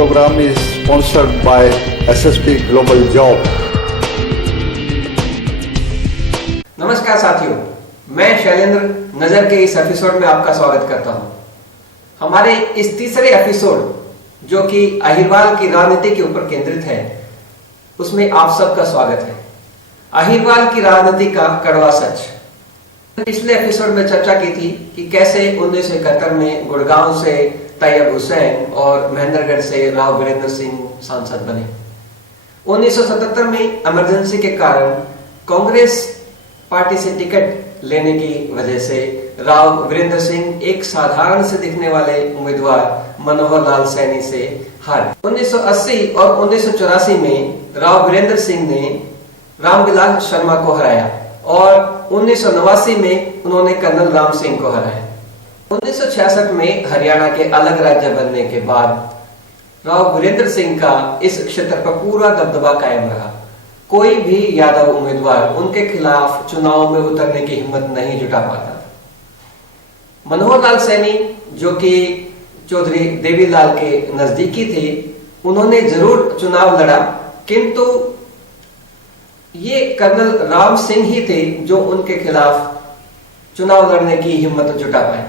program is sponsored by SSP Global Job. नमस्कार साथियों, मैं शैलेंद्र नजर के इस एपिसोड में आपका स्वागत करता हूं। हमारे इस तीसरे एपिसोड जो कि अहिरवाल की राजनीति के ऊपर केंद्रित है, उसमें आप सबका स्वागत है। अहिरवाल की राजनीति का कड़वा सच। पिछले एपिसोड में चर्चा की थी कि कैसे 1971 में गुड़गांव से तैयब हुसैन और महेंद्रगढ़ से राव वीरेंद्र सिंह सांसद बने। 1977 में इमरजेंसी के कारण कांग्रेस पार्टी से टिकट लेने की वजह से राव वीरेंद्र सिंह एक साधारण से दिखने वाले उम्मीदवार मनोहर लाल सैनी से हार। 1980 और 1984 में राव वीरेंद्र सिंह ने रामविलास शर्मा को हराया और 1989 में उन्होंने कर्नल राम सिंह को हराया। 1966 में हरियाणा के अलग राज्य बनने के बाद राव वीरेंद्र सिंह का इस क्षेत्र पर पूरा दबदबा कायम रहा। कोई भी यादव उम्मीदवार उनके खिलाफ चुनाव में उतरने की हिम्मत नहीं जुटा पाता था। मनोहर लाल सैनी जो कि चौधरी देवीलाल के नजदीकी थे, उन्होंने जरूर चुनाव लड़ा, किंतु ये कर्नल राम सिंह ही थे जो उनके खिलाफ चुनाव लड़ने की हिम्मत जुटा पाए।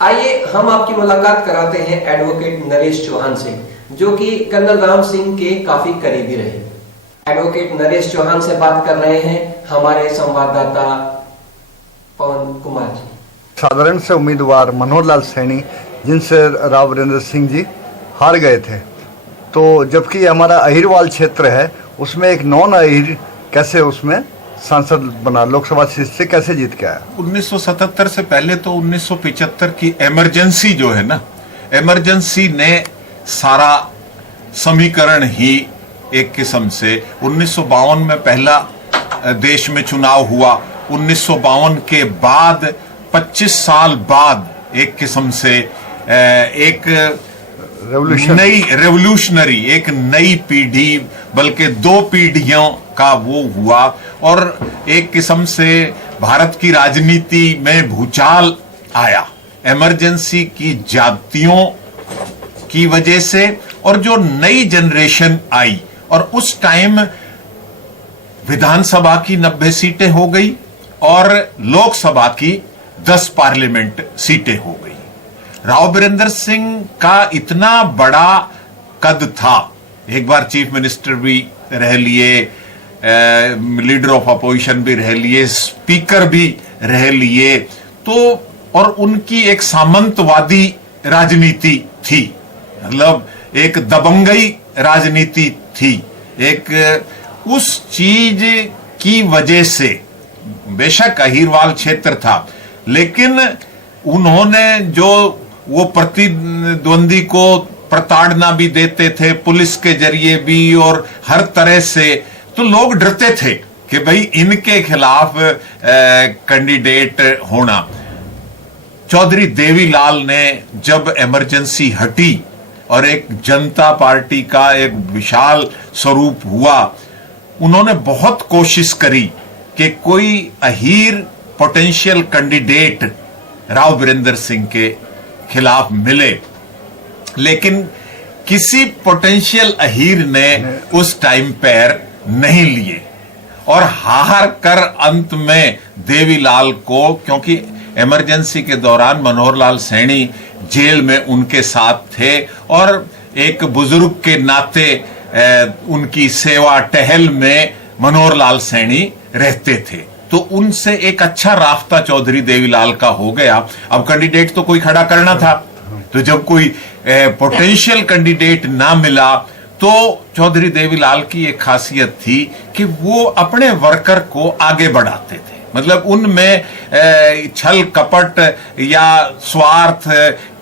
आइए हम आपकी मुलाकात कराते हैं एडवोकेट नरेश चौहान से, जो कि कर्नल राम सिंह के काफी करीबी रहे। एडवोकेट नरेश चौहान से बात कर रहे हैं हमारे संवाददाता पवन कुमार जी। साधारण से उम्मीदवार मनोहर लाल सैनी, जिनसे राव वीरेंद्र सिंह जी हार गए थे, तो जबकि हमारा अहिरवाल क्षेत्र है, उसमें एक नॉन अहिर कैसे उसमें सांसद बना, लोकसभा सीट से कैसे जीत के आया? 1977 से पहले तो 1975 की इमरजेंसी जो है ना, इमरजेंसी ने सारा समीकरण ही एक किस्म से 1952 में पहला देश में चुनाव हुआ। 1952 के बाद 25 साल बाद एक किस्म से एक नई रेवोल्यूशनरी, एक नई पीढ़ी, बल्कि दो पीढ़ियों का वो हुआ और एक किस्म से भारत की राजनीति में भूचाल आया इमरजेंसी की ज्यादतियों की वजह से। और जो नई जनरेशन आई और उस टाइम विधानसभा की 90 सीटें हो गई और लोकसभा की 10 पार्लियामेंट सीटें हो गई। राव वीरेंद्र सिंह का इतना बड़ा कद था, एक बार चीफ मिनिस्टर भी रह लिए, लीडर ऑफ अपोजिशन भी रह लिए, स्पीकर भी रह लिए, तो और उनकी एक सामंतवादी राजनीति थी, मतलब एक दबंगई राजनीति थी। एक उस चीज की वजह से बेशक अहिरवाल क्षेत्र था, लेकिन उन्होंने जो वो प्रतिद्वंदी को प्रताड़ना भी देते थे पुलिस के जरिए भी और हर तरह से, तो लोग डरते थे कि भाई इनके खिलाफ कैंडिडेट होना। चौधरी देवीलाल ने जब इमरजेंसी हटी और एक जनता पार्टी का एक विशाल स्वरूप हुआ, उन्होंने बहुत कोशिश करी कि कोई अहीर पोटेंशियल कैंडिडेट राव वीरेंद्र सिंह के खिलाफ मिले, लेकिन किसी पोटेंशियल अहीर ने उस टाइम पैर नहीं लिए और हार कर अंत में देवीलाल को, क्योंकि इमरजेंसी के दौरान मनोहर लाल सैनी जेल में उनके साथ थे और एक बुजुर्ग के नाते उनकी सेवा टहल में मनोहर लाल सैनी रहते थे, तो उनसे एक अच्छा राफ्ता चौधरी देवीलाल का हो गया। अब कैंडिडेट तो कोई खड़ा करना था, तो जब कोई पोटेंशियल कैंडिडेट ना मिला तो चौधरी देवीलाल की एक खासियत थी कि वो अपने वर्कर को आगे बढ़ाते थे, मतलब उनमें छल कपट या स्वार्थ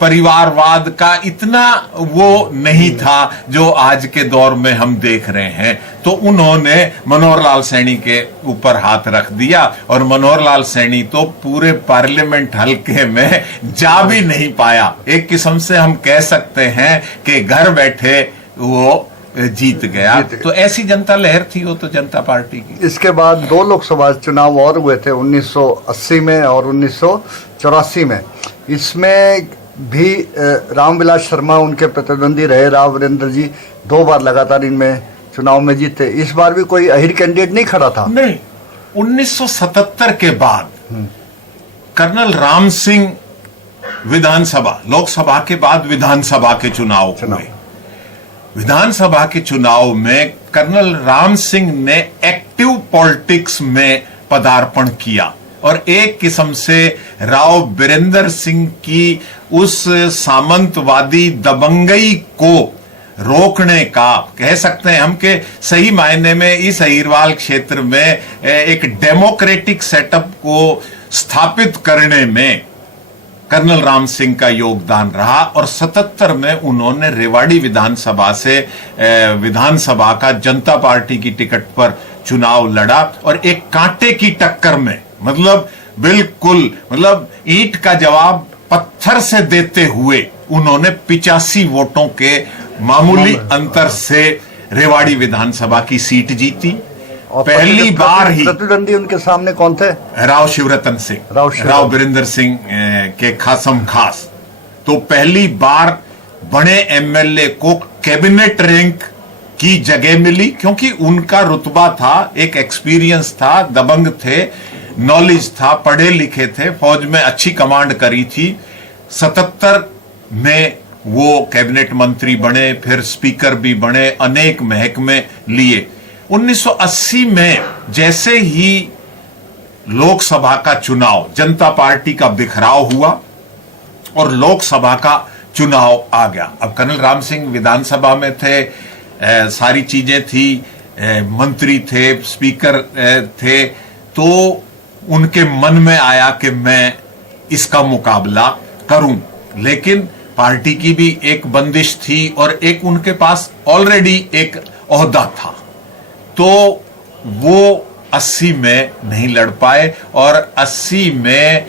परिवारवाद का इतना वो नहीं था जो आज के दौर में हम देख रहे हैं। तो उन्होंने मनोहर लाल सैनी के ऊपर हाथ रख दिया और मनोहर लाल सैनी तो पूरे पार्लियामेंट हलके में जा भी नहीं पाया। एक किस्म से हम कह सकते हैं कि घर बैठे वो जीत गया। तो ऐसी जनता लहर थी वो तो जनता पार्टी की। इसके बाद 2 लोकसभा चुनाव और हुए थे 1980 में और 1984 में। इसमें भी रामविलास शर्मा उनके प्रतिद्वंदी रहे। राव वीरेंद्र जी 2 बार लगातार इनमें चुनाव में जीते। इस बार भी कोई अहिर कैंडिडेट नहीं खड़ा था। नहीं, 1977 के बाद कर्नल राम सिंह विधानसभा, लोकसभा के बाद विधानसभा के चुनाव हुए। विधानसभा के चुनाव में कर्नल राम सिंह ने एक्टिव पॉलिटिक्स में पदार्पण किया और एक किस्म से राव वीरेंद्र सिंह की उस सामंतवादी दबंगई को रोकने का, कह सकते हैं हम कि सही मायने में इस अहिरवाल क्षेत्र में एक डेमोक्रेटिक सेटअप को स्थापित करने में कर्नल राम सिंह का योगदान रहा। और 77 में उन्होंने रेवाड़ी विधानसभा से विधानसभा का जनता पार्टी की टिकट पर चुनाव लड़ा और एक कांटे की टक्कर में, बिल्कुल ईंट का जवाब पत्थर से देते हुए उन्होंने 85 वोटों के मामूली अंतर से रेवाड़ी विधानसभा की सीट जीती। पहली बार ही प्रतिद्वंदी उनके सामने कौन थे? राव शिवरतन सिंह, राव वीरेंद्र सिंह के खासम खास। तो पहली बार बड़े एमएलए को कैबिनेट रैंक की जगह मिली, क्योंकि उनका रुतबा था, एक एक्सपीरियंस था, दबंग थे, नॉलेज था, पढ़े लिखे थे, फौज में अच्छी कमांड करी थी। 77 में वो कैबिनेट मंत्री बने, फिर स्पीकर भी बने, अनेक महकमे लिए। 1980 में जैसे ही लोकसभा का चुनाव, जनता पार्टी का बिखराव हुआ और लोकसभा का चुनाव आ गया। अब कर्नल राम सिंह विधानसभा में थे, सारी चीजें थी, मंत्री थे, स्पीकर थे, तो उनके मन में आया कि मैं इसका मुकाबला करूं। लेकिन पार्टी की भी एक बंदिश थी और एक उनके पास ऑलरेडी एक ओहदा था, तो वो 80 में नहीं लड़ पाए और 80 में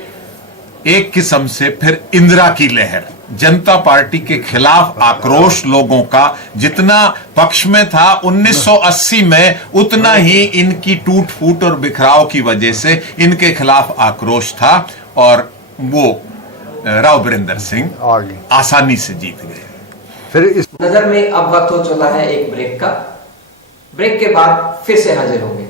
एक किस्म से फिर इंदिरा की लहर, जनता पार्टी के खिलाफ आक्रोश लोगों का जितना पक्ष में था 1980 में, उतना ही इनकी टूट फूट और बिखराव की वजह से इनके खिलाफ आक्रोश था और वो राव वीरेंद्र सिंह आसानी से जीत गए। फिर इस नजर में अब वक्त हो चला है एक ब्रेक का। ब्रेक के बाद फिर से हाजिर होंगे।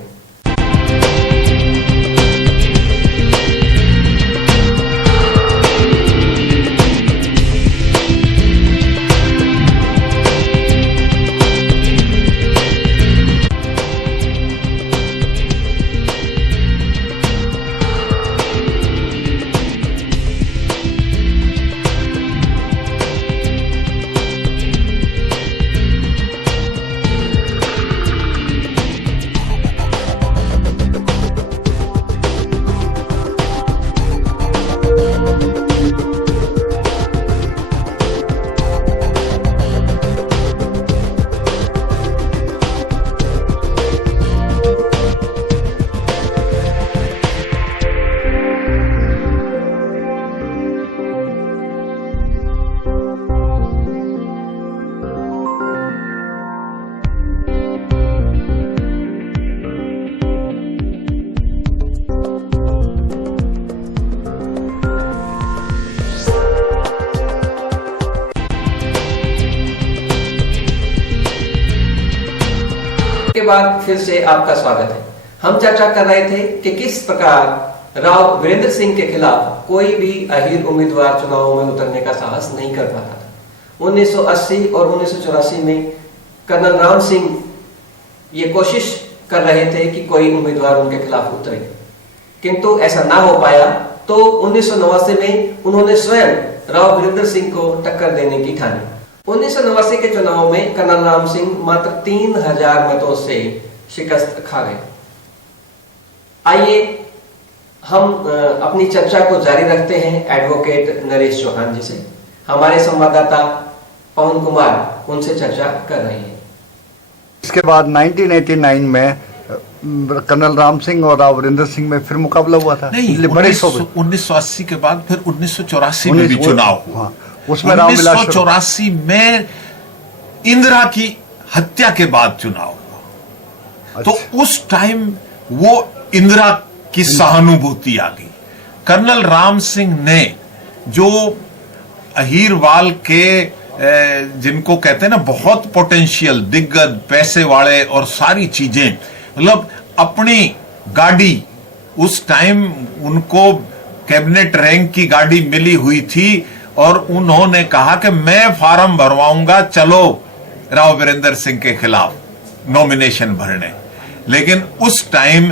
के बाद फिर से आपका स्वागत है। हम चर्चा कर रहे थे कि किस प्रकार राव वीरेंद्र सिंह के खिलाफ कोई भी अहीर उम्मीदवार चुनावों में उतरने का साहस नहीं कर पाता था। 1980 और 1984 में कर्नल राम सिंह ये कोशिश कर रहे थे कि कोई उम्मीदवार उनके खिलाफ उतरे, किंतु ऐसा ना हो पाया। तो 1989 में उन्होंने स्वयं राव वीरेंद्र सिंह को टक्कर देने की ठानी। 1989 के चुनाव में कर्नल राम सिंह मात्र 3000 मतों से शिकस्त खा गए। आइए हम अपनी चर्चा को जारी रखते हैं एडवोकेट नरेश चौहान जी से। हमारे संवाददाता पवन कुमार उनसे चर्चा कर रहे हैं। इसके बाद 1989 में कर्नल राम सिंह और राव वीरेंद्र सिंह में फिर मुकाबला हुआ था। नहीं, 1980 के बाद फिर 1984 में भी चुनाव हुआ। उसमें 1984 में इंदिरा की हत्या के बाद चुनाव हुआ। अच्छा। तो उस टाइम वो इंदिरा की सहानुभूति आ गई। कर्नल राम सिंह ने जो अहीरवाल के जिनको कहते हैं ना बहुत पोटेंशियल, दिग्गज, पैसे वाले और सारी चीजें, मतलब अपनी गाड़ी, उस टाइम उनको कैबिनेट रैंक की गाड़ी मिली हुई थी और उन्होंने कहा कि मैं फार्म भरवाऊंगा, चलो राव वीरेंद्र सिंह के खिलाफ नॉमिनेशन भरने। लेकिन उस टाइम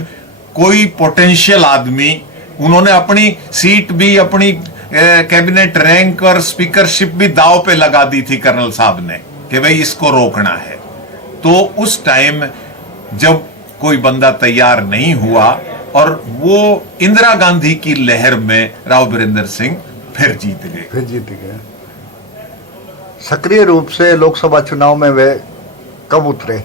कोई पोटेंशियल आदमी, उन्होंने अपनी सीट भी, अपनी कैबिनेट रैंक और स्पीकरशिप भी दांव पे लगा दी थी कर्नल साहब ने कि भाई इसको रोकना है। तो उस टाइम जब कोई बंदा तैयार नहीं हुआ और वो इंदिरा गांधी की लहर में राव वीरेंद्र सिंह फिर जीत गए। सक्रिय रूप से लोकसभा चुनाव में वे कब उतरे?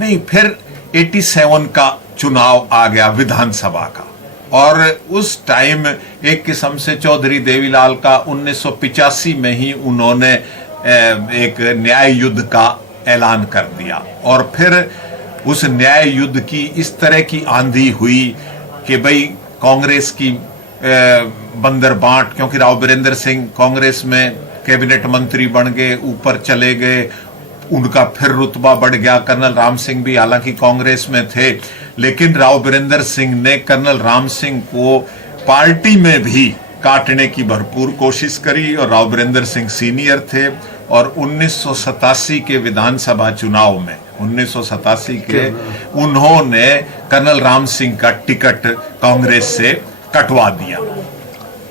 नहीं, फिर 87 का चुनाव आ गया विधानसभा का, और उस टाइम एक किस्म से चौधरी देवीलाल का 1985 में ही उन्होंने एक न्याय युद्ध का ऐलान कर दिया। और फिर उस न्याय युद्ध की इस तरह की आंधी हुई कि भाई कांग्रेस की बंदरबांट, क्योंकि राव वीरेंद्र सिंह कांग्रेस में कैबिनेट मंत्री बन गए, ऊपर चले गए, उनका फिर रुतबा बढ़ गया। कर्नल राम सिंह भी हालांकि कांग्रेस में थे, लेकिन राव वीरेंद्र सिंह ने कर्नल राम सिंह को पार्टी में भी काटने की भरपूर कोशिश करी, और राव वीरेंद्र सिंह सीनियर थे। और 1987 के विधानसभा चुनाव में 1987 के उन्होंने कर्नल राम सिंह का टिकट कांग्रेस से कटवा दिया,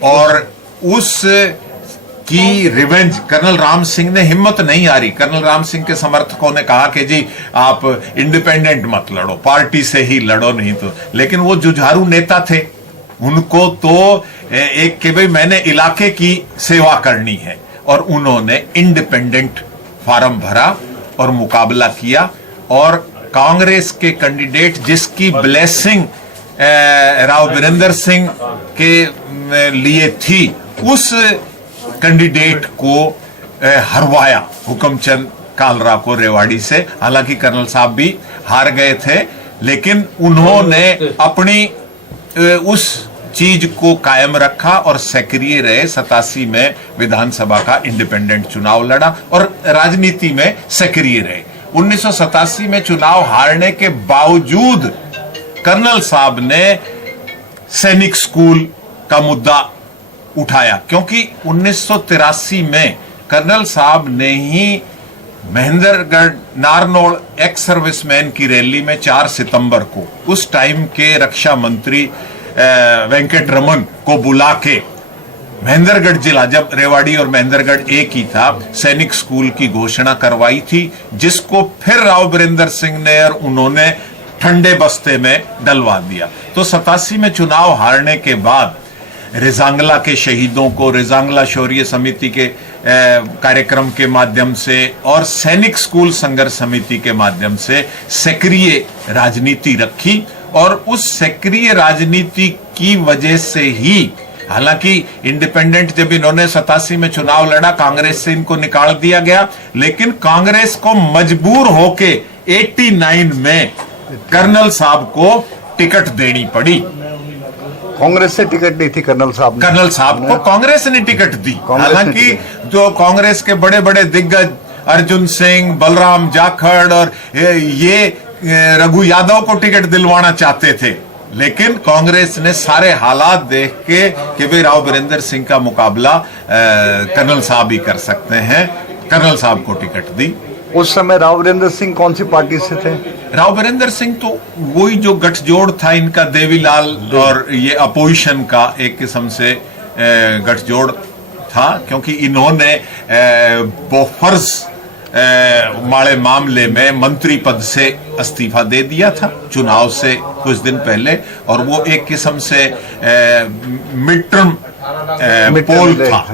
और उस की रिवेंज कर्नल राम सिंह ने हिम्मत नहीं हारी। कर्नल राम सिंह के समर्थकों ने कहा कि जी आप इंडिपेंडेंट मत लड़ो, पार्टी से ही लड़ो, नहीं तो। लेकिन वो जुझारू नेता थे, उनको तो एक कि भाई मैंने इलाके की सेवा करनी है, और उन्होंने इंडिपेंडेंट फार्म भरा और मुकाबला किया। और कांग्रेस के कैंडिडेट जिसकी ब्लेसिंग राव वीरेंद्र सिंह के लिए थी, उस कैंडिडेट को हरवाया हुकमचंद कालरा को रेवाड़ी से। हालांकि कर्नल साहब भी हार गए थे, लेकिन उन्होंने अपनी उस चीज को कायम रखा और सक्रिय रहे। 87 में विधानसभा का इंडिपेंडेंट चुनाव लड़ा और राजनीति में सक्रिय रहे। 1987 में चुनाव हारने के बावजूद कर्नल साहब ने सैनिक स्कूल का मुद्दा उठाया, क्योंकि 1983 में कर्नल साहब ने ही महेंद्रगढ़ नारनौल एक्स सर्विसमैन की रैली में 4 सितंबर को उस टाइम के रक्षा मंत्री वेंकट रमन को बुला के महेंद्रगढ़ जिला, जब रेवाड़ी और महेंद्रगढ़ एक ही था, सैनिक स्कूल की घोषणा करवाई थी, जिसको फिर राव वीरेंद्र सिंह ने और उन्होंने ठंडे बस्ते में डलवा दिया। तो 87 में चुनाव हारने के बाद रिजांगला के शहीदों को रिजांगला शौर्य समिति के कार्यक्रम के माध्यम से और सैनिक स्कूल संघर्ष समिति के माध्यम से सक्रिय राजनीति रखी, और उस सक्रिय राजनीति की वजह से ही, हालांकि इंडिपेंडेंट जब इन्होंने 87 में चुनाव लड़ा, कांग्रेस से इनको निकाल दिया गया, लेकिन कांग्रेस को मजबूर होके 89 में कर्नल साहब को टिकट देनी पड़ी। कांग्रेस से टिकट दी थी कर्नल साहब को कांग्रेस ने टिकट दी। हालांकि जो कांग्रेस के बड़े बड़े दिग्गज अर्जुन सिंह, बलराम जाखड़ और ये रघु यादव को टिकट दिलवाना चाहते थे, लेकिन कांग्रेस ने सारे हालात देख के कि भाई राव वीरेंद्र सिंह का मुकाबला कर्नल साहब ही कर सकते हैं, कर्नल साहब को टिकट दी। उस समय राव वीरेंद्र सिंह कौन सी पार्टी से थे? राव वीरेंद्र सिंह तो वही जो गठजोड़ था इनका, देवीलाल और ये अपोजिशन का एक किस्म से गठजोड़ था, क्योंकि इन्होंने बोफर्स माड़े मामले में मंत्री पद से इस्तीफा दे दिया था चुनाव से कुछ दिन पहले, और वो एक किस्म से मिड टर्म पोल था,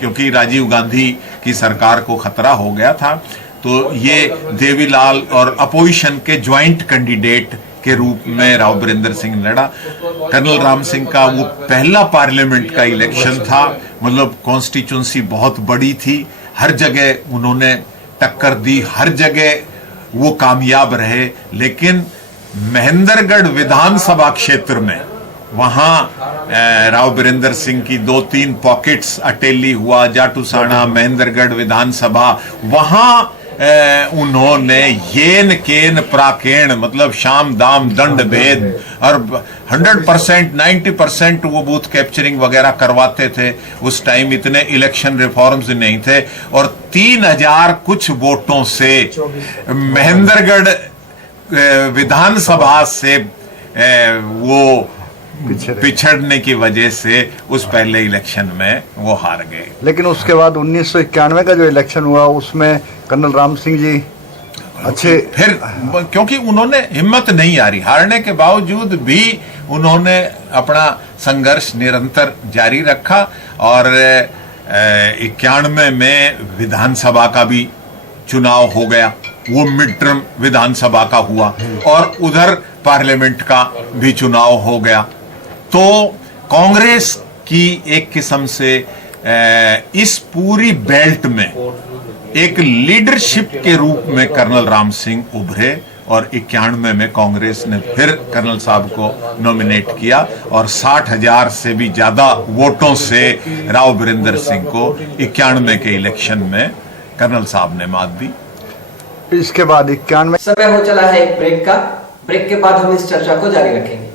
क्योंकि राजीव गांधी की सरकार को खतरा हो गया था। तो ये देवीलाल और अपोजिशन के ज्वाइंट कैंडिडेट के रूप में राव वीरेंद्र सिंह लड़ा। कर्नल राम सिंह का वो पहला पार्लियामेंट का इलेक्शन था, मतलब कॉन्स्टिट्यूंसी बहुत बड़ी थी, हर जगह उन्होंने टक्कर दी, हर जगह वो कामयाब रहे। लेकिन महेंद्रगढ़ विधानसभा क्षेत्र में वहां राव बीरेंद्र सिंह की 2-3 पॉकेट्स, अटेली हुआ, जाटूसाना, महेंद्रगढ़ विधानसभा, वहां उन्होंने येन केन प्राकेण मतलब शाम दाम दंड भेद और 100% 90% वो बूथ कैप्चरिंग वगैरह करवाते थे। उस टाइम इतने इलेक्शन रिफॉर्म्स नहीं थे और 3000 कुछ वोटों से महेंद्रगढ़ विधानसभा से वो पिछड़ने की वजह से उस पहले इलेक्शन में वो हार गए। लेकिन उसके बाद 1991 का जो इलेक्शन हुआ उसमें कर्नल राम सिंह जी अच्छे, फिर क्योंकि उन्होंने हिम्मत नहीं हारी, हारने के बावजूद भी उन्होंने अपना संघर्ष निरंतर जारी रखा और 91 में विधानसभा का भी चुनाव हो गया, वो मिड टर्म विधानसभा का हुआ और उधर पार्लियामेंट का भी चुनाव हो गया। तो कांग्रेस की एक किस्म से इस पूरी बेल्ट में एक लीडरशिप के रूप में कर्नल राम सिंह उभरे और 91 में कांग्रेस ने फिर कर्नल साहब को नॉमिनेट किया और 60,000 से भी ज्यादा वोटों से राव बीरेंद्र सिंह को 91 के इलेक्शन में कर्नल साहब ने मात दी। इसके बाद 91 समय हो चला है एक ब्रेक का। ब्रेक के बाद हम इस चर्चा को जारी रखेंगे।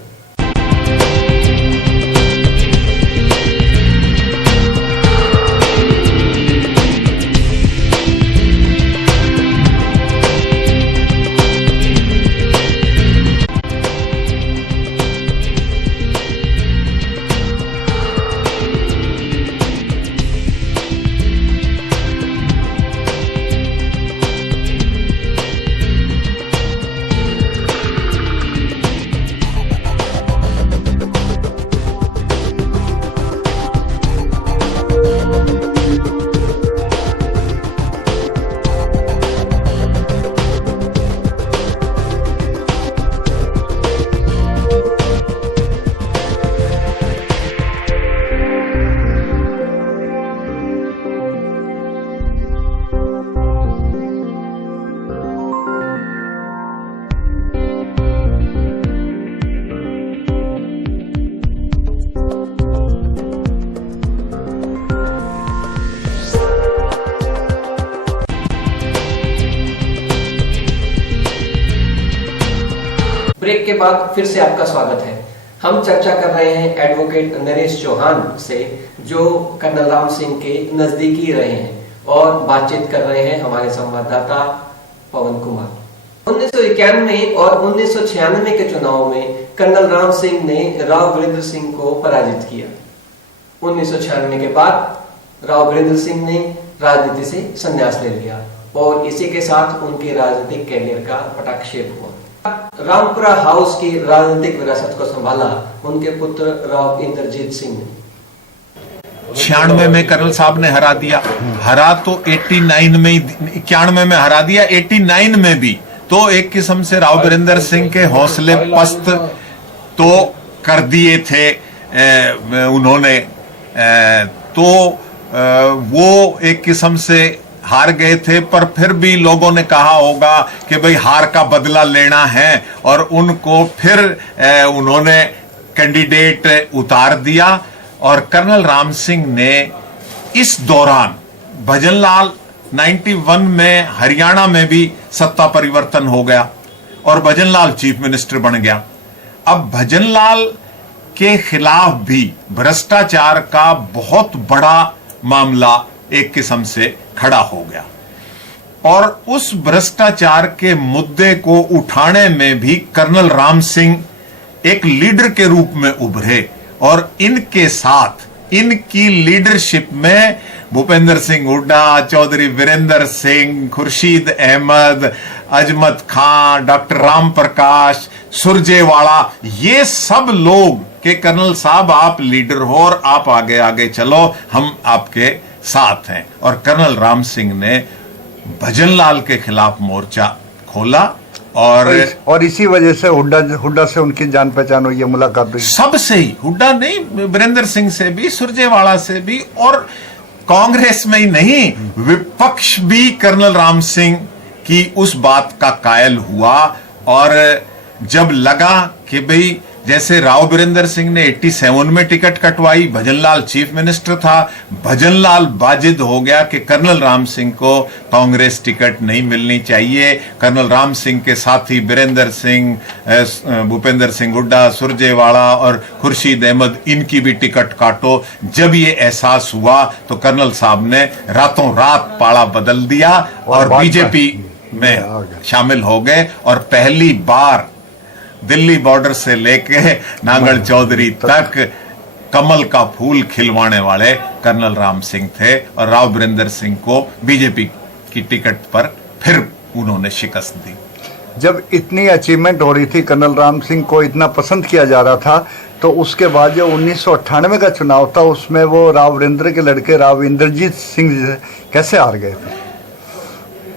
ब्रेक के बाद फिर से आपका स्वागत है। हम चर्चा कर रहे हैं एडवोकेट नरेश चौहान से, जो कर्नल राम सिंह के नजदीकी रहे हैं, और बातचीत कर रहे हैं हमारे संवाददाता पवन कुमार। 1991 और 1996 के चुनाव में कर्नल राम सिंह ने राव बीरेंद्र सिंह को पराजित किया। 1996 के बाद राव बीरेंद्र सिंह ने राजनीति से संन्यास ले लिया और इसी के साथ उनके राजनीतिक कैरियर का पटाक्षेप हुआ। रामपुरा हाउस की राजनीतिक विरासत को संभाला उनके पुत्र राव इंद्रजीत सिंह ने। 96 में कर्नल साहब ने हरा दिया, हरा तो 89 में, 91 में हरा दिया, 89 में भी तो एक किस्म से राव बीरेंद्र सिंह के हौसले पस्त तो कर दिए थे उन्होंने, तो वो एक किस्म से हार गए थे। पर फिर भी लोगों ने कहा होगा कि भाई हार का बदला लेना है और उनको फिर उन्होंने कैंडिडेट उतार दिया और कर्नल राम सिंह ने इस दौरान भजनलाल 91 में हरियाणा में भी सत्ता परिवर्तन हो गया और भजनलाल चीफ मिनिस्टर बन गया। अब भजनलाल के खिलाफ भी भ्रष्टाचार का बहुत बड़ा मामला एक किस्म से खड़ा हो गया और उस भ्रष्टाचार के मुद्दे को उठाने में भी कर्नल राम सिंह एक लीडर के रूप में उभरे और इनके साथ इनकी लीडरशिप में भूपेंद्र सिंह हुड्डा, चौधरी वीरेंद्र सिंह, खुर्शीद अहमद, अजमत खान, डॉक्टर राम प्रकाश, सुरजेवाला, ये सब लोग के कर्नल साहब आप लीडर हो और आप आगे आगे चलो, हम आपके साथ हैं। और कर्नल राम सिंह ने भजनलाल के खिलाफ मोर्चा खोला और इसी वजह से हुड्डा से उनकी जान पहचान हुई है, मुलाकात हुई सबसे ही, हुड्डा नहीं, वीरेंद्र सिंह से भी, सुरजेवाला से भी, और कांग्रेस में ही नहीं विपक्ष भी कर्नल राम सिंह की उस बात का कायल हुआ। और जब लगा कि भाई जैसे राव बीरेंद्र सिंह ने 87 में टिकट कटवाई, भजनलाल चीफ मिनिस्टर था, भजनलाल बाजिद हो गया कि कर्नल राम सिंह को कांग्रेस टिकट नहीं मिलनी चाहिए। कर्नल राम सिंह के साथी बीरेंद्र सिंह, भूपेंद्र सिंह हुड्डा, सुरजेवाला और खुर्शीद अहमद, इनकी भी टिकट काटो। जब ये एहसास हुआ तो कर्नल साहब ने रातों रात पाड़ा बदल दिया और बीजेपी में शामिल हो गए और पहली बार दिल्ली बॉर्डर से लेके नांगल चौधरी तक कमल का फूल खिलवाने वाले कर्नल राम सिंह थे और राव बीरेंद्र सिंह को बीजेपी की टिकट पर फिर उन्होंने शिकस्त दी। जब इतनी अचीवमेंट हो रही थी, कर्नल राम सिंह को इतना पसंद किया जा रहा था, तो उसके बाद जो 1998 का चुनाव था उसमें वो राव वीरेंद्र के लड़के राव इंद्रजीत सिंह कैसे हार गए थे?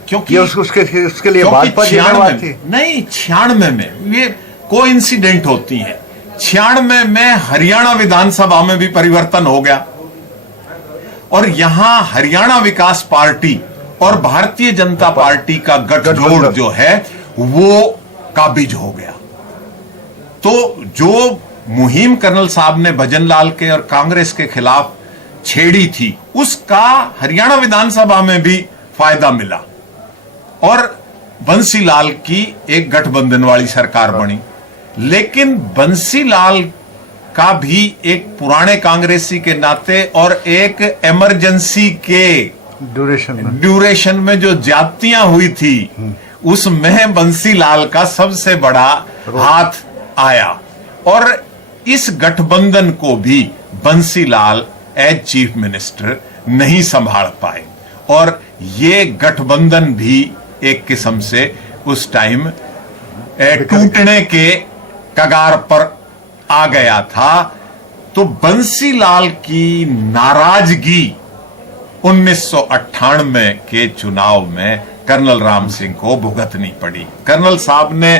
क्योंकि ये उसके लिए भाजपा जिम्मेवार थी? नहीं, 96 में ये कोइंसिडेंट होती है। 96 में हरियाणा विधानसभा में भी परिवर्तन हो गया और यहां हरियाणा विकास पार्टी और भारतीय जनता पार्टी का गठजोड़ जो है वो काबिज हो गया। तो जो मुहिम कर्नल साहब ने भजनलाल के और कांग्रेस के खिलाफ छेड़ी थी, उसका हरियाणा विधानसभा में भी फायदा मिला और बंसीलाल की एक गठबंधन वाली सरकार बनी। लेकिन बंसीलाल का भी एक पुराने कांग्रेसी के नाते और एक इमरजेंसी के ड्यूरेशन में जो ज्यादतियां हुई थी उसमें बंसीलाल का सबसे बड़ा हाथ आया और इस गठबंधन को भी बंसीलाल एज चीफ मिनिस्टर नहीं संभाल पाए और ये गठबंधन भी एक किस्म से उस टाइम टूटने के कगार पर आ गया था। तो बंसीलाल की नाराजगी 1998 के चुनाव में कर्नल राम सिंह को भुगतनी पड़ी। कर्नल साहब ने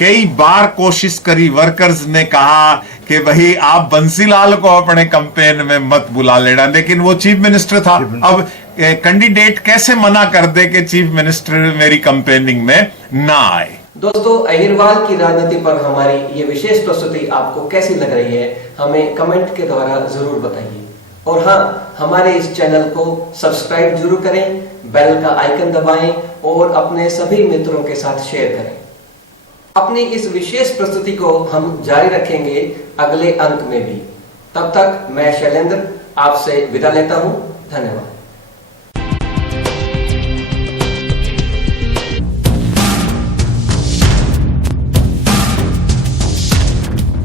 कई बार कोशिश करी, वर्कर्स ने कहा कि भाई आप बंसीलाल को अपने कैंपेन में मत बुला लेना, लेकिन वो चीफ मिनिस्टर था। अब कैंडिडेट कैसे मना कर दे कि चीफ मिनिस्टर मेरी कैंपेनिंग में ना आए। दोस्तों, अहिरवाल की राजनीति पर हमारी ये विशेष प्रस्तुति आपको कैसी लग रही है, हमें कमेंट के द्वारा जरूर बताइए। और हाँ, हमारे इस चैनल को सब्सक्राइब जरूर करें, बेल का आइकन दबाएं और अपने सभी मित्रों के साथ शेयर करें। अपनी इस विशेष प्रस्तुति को हम जारी रखेंगे अगले अंक में भी। तब तक मैं शैलेंद्र आपसे विदा लेता हूं। धन्यवाद।